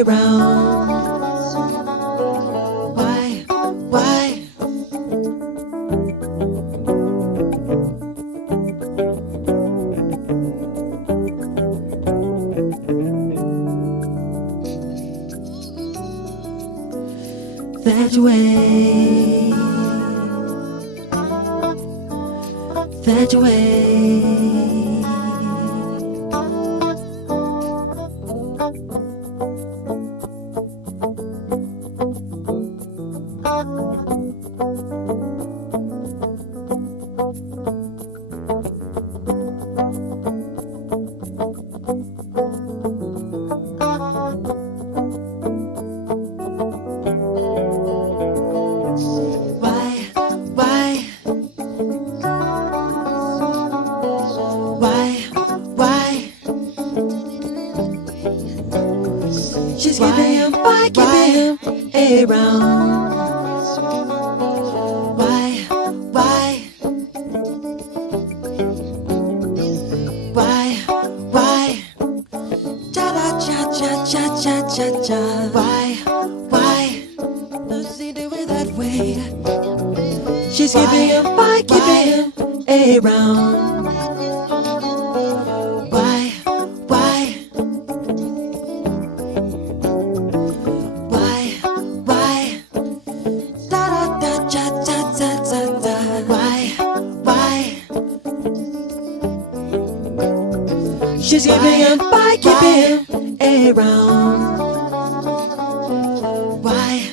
around. Why? That way, that way. Why? She's keeping him, keeping him around. Why? Cha cha cha cha cha cha cha. Why? Does he do it that way? She's keeping him, keeping him around. Why? Da da da cha cha cha cha cha. Why? She's keeping him, keeping him around. Why?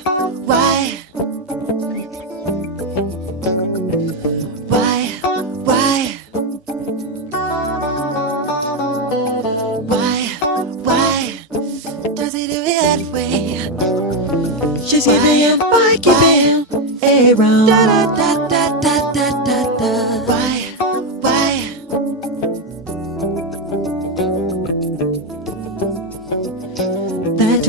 Does he do it that way? She's keeping him, keeping him around. Da da da da da da da. Why? That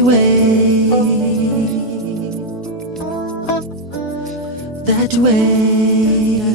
way. That way.